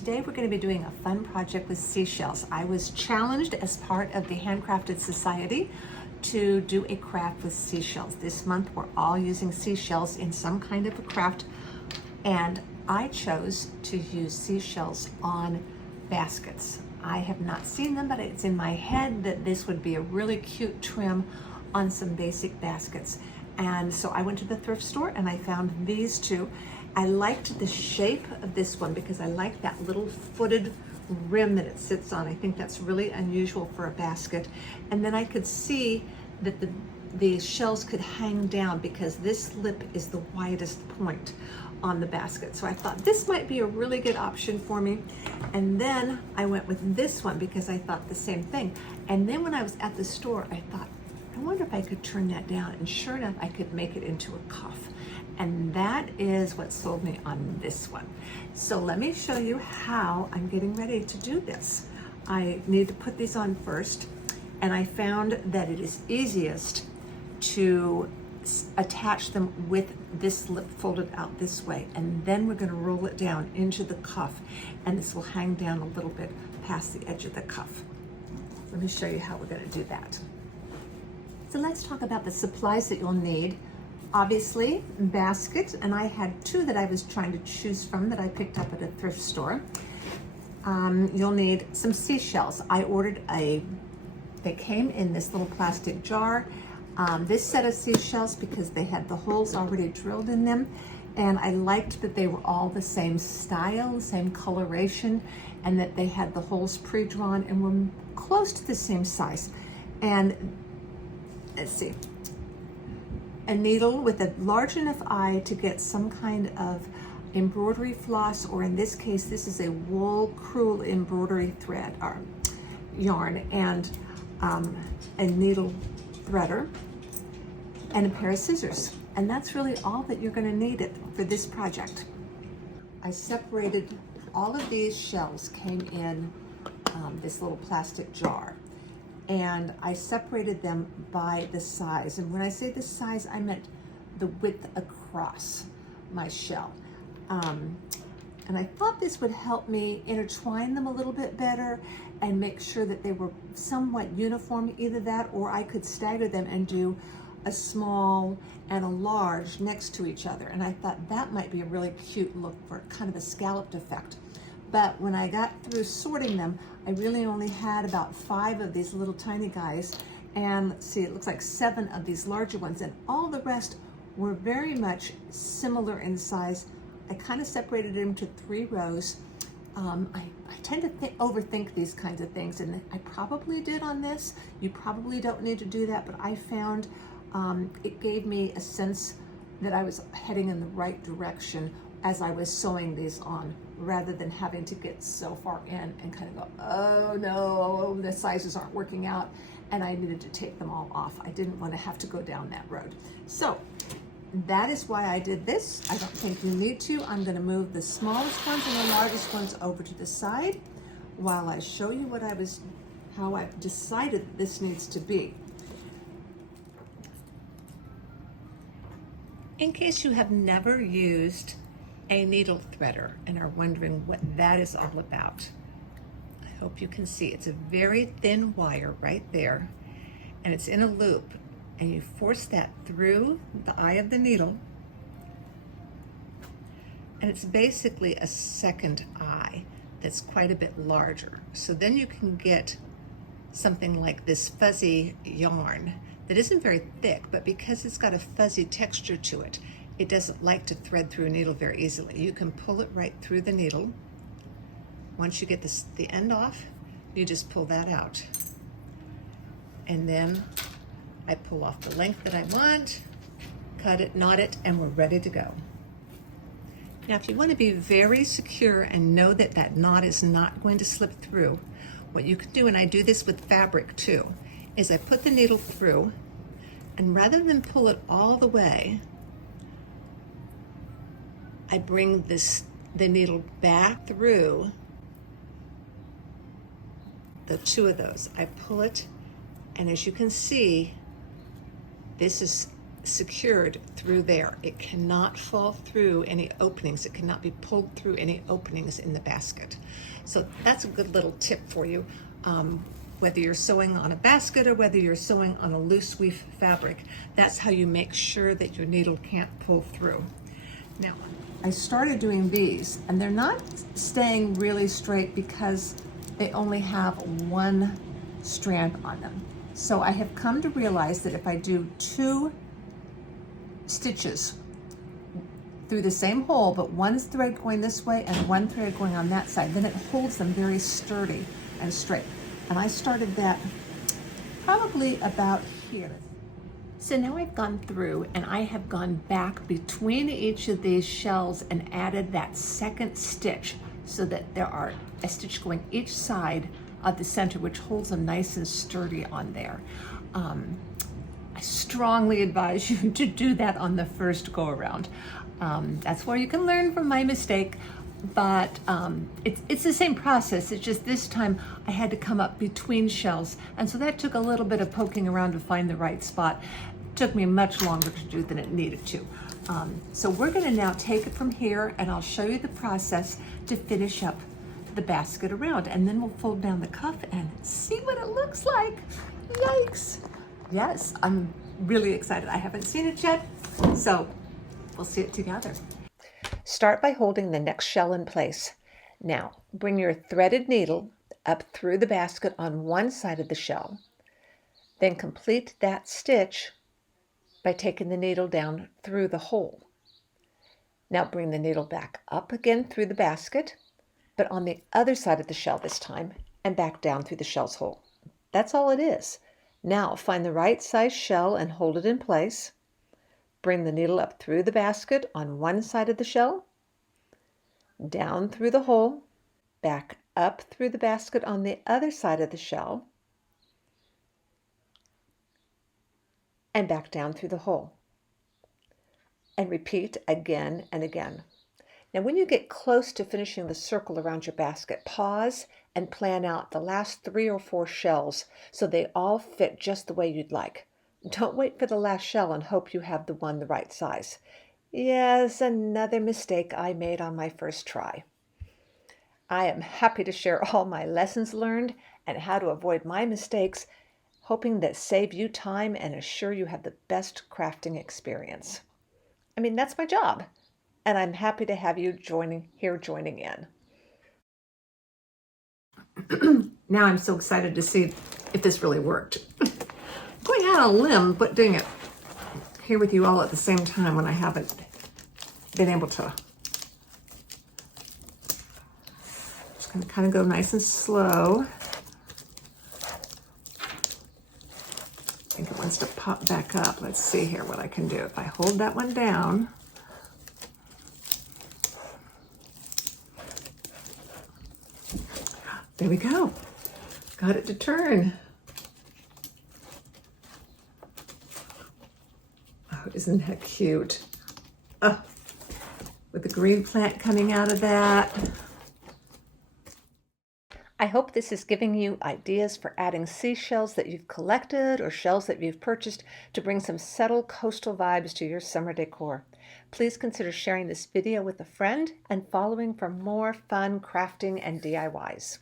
Today we're going to be doing a fun project with seashells. I was challenged as part of the Handcrafted Society to do a craft with seashells. This month we're all using seashells in some kind of a craft, and I chose to use seashells on baskets. I have not seen them, but it's in my head that this would be a really cute trim on some basic baskets. And so I went to the thrift store and I found these two. I liked the shape of this one because I like that little footed rim that it sits on. I think that's really unusual for a basket. And then I could see that the shells could hang down because this lip is the widest point on the basket. So I thought this might be a really good option for me. And then I went with this one because I thought the same thing. And then when I was at the store, I thought, I wonder if I could turn that down. And sure enough, I could make it into a cuff. And that is what sold me on this one. So let me show you how I'm getting ready to do this. I need to put these on first, and I found that it is easiest to attach them with this lip folded out this way, and then we're going to roll it down into the cuff, and this will hang down a little bit past the edge of the cuff. Let me show you how we're going to do that. So let's talk about the supplies that you'll need. Obviously, baskets, and I had two that I was trying to choose from that I picked up at a thrift store. You'll need some seashells. I ordered they came in this little plastic jar. This set of seashells because they had the holes already drilled in them, and I liked that they were all the same style, the same coloration, and that they had the holes pre-drawn and were close to the same size. And let's see, a needle with a large enough eye to get some kind of embroidery floss, or in this case, this is a wool crewel embroidery thread or yarn, and a needle threader, and a pair of scissors. And that's really all that you're going to need it for this project. I separated all of these shells, came in this little plastic jar, and I separated them by the size. And when I say the size, I meant the width across my shell. And I thought this would help me intertwine them a little bit better and make sure that they were somewhat uniform, either that or I could stagger them and do a small and a large next to each other. And I thought that might be a really cute look for kind of a scalloped effect. But when I got through sorting them, I really only had about 5 of these little tiny guys. And let's see, it looks like 7 of these larger ones. And all the rest were very much similar in size. I kind of separated them to 3 rows. I tend to overthink these kinds of things, and I probably did on this. You probably don't need to do that, but I found it gave me a sense that I was heading in the right direction as I was sewing these on, rather than having to get so far in and kind of go, oh no, the sizes aren't working out, and I needed to take them all off. I didn't want to have to go down that road. So that is why I did this. I don't think you need to. I'm going to move the smallest ones and the largest ones over to the side while I show you how I've decided this needs to be. In case you have never used a needle threader and are wondering what that is all about, I hope you can see it's a very thin wire right there, and it's in a loop, and you force that through the eye of the needle, and it's basically a second eye that's quite a bit larger. So then you can get something like this fuzzy yarn that isn't very thick, but because it's got a fuzzy texture to it, it doesn't like to thread through a needle very easily. You can pull it right through the needle. Once you get the end off, you just pull that out. And then I pull off the length that I want, cut it, knot it, and we're ready to go. Now, if you want to be very secure and know that that knot is not going to slip through, what you can do, and I do this with fabric too, is I put the needle through, and rather than pull it all the way, I bring the needle back through the 2 of those. I pull it, and as you can see, this is secured through there. It cannot fall through any openings. It cannot be pulled through any openings in the basket. So that's a good little tip for you. Whether you're sewing on a basket or whether you're sewing on a loose weave fabric, that's how you make sure that your needle can't pull through. Now, I started doing these, and they're not staying really straight because they only have one strand on them. So I have come to realize that if I do 2 stitches through the same hole, but one thread going this way and one thread going on that side, then it holds them very sturdy and straight. And I started that probably about here. So now I've gone through and I have gone back between each of these shells and added that second stitch so that there are a stitch going each side of the center, which holds them nice and sturdy on there. I strongly advise you to do that on the first go around. That's where you can learn from my mistake, but it's the same process. It's just this time I had to come up between shells, and so that took a little bit of poking around to find the right spot. It took me much longer to do than it needed to. So we're going to now take it from here, and I'll show you the process to finish up the basket around, and then we'll fold down the cuff and see what it looks like. Yikes! Yes, I'm really excited. I haven't seen it yet, so we'll see it together. Start by holding the next shell in place. Now, bring your threaded needle up through the basket on one side of the shell. Then complete that stitch by taking the needle down through the hole. Now bring the needle back up again through the basket, but on the other side of the shell this time, and back down through the shell's hole. That's all it is. Now find the right size shell and hold it in place. Bring the needle up through the basket on one side of the shell, down through the hole, back up through the basket on the other side of the shell, and back down through the hole. And repeat again and again. Now when you get close to finishing the circle around your basket, pause and plan out the last 3 or 4 shells so they all fit just the way you'd like. Don't wait for the last shell and hope you have the one the right size. Yes, another mistake I made on my first try. I am happy to share all my lessons learned and how to avoid my mistakes, hoping that save you time and assure you have the best crafting experience. I mean, that's my job, and I'm happy to have you joining in. Now I'm so excited to see if this really worked. Going out on a limb, but doing it here with you all at the same time when I haven't been able to. Just gonna kind of go nice and slow. I think it wants to pop back up. Let's see here what I can do. If I hold that one down, there we go. Got it to turn. Oh, isn't that cute? Oh, with the green plant coming out of that. I hope this is giving you ideas for adding seashells that you've collected or shells that you've purchased to bring some subtle coastal vibes to your summer decor. Please consider sharing this video with a friend and following for more fun crafting and DIYs.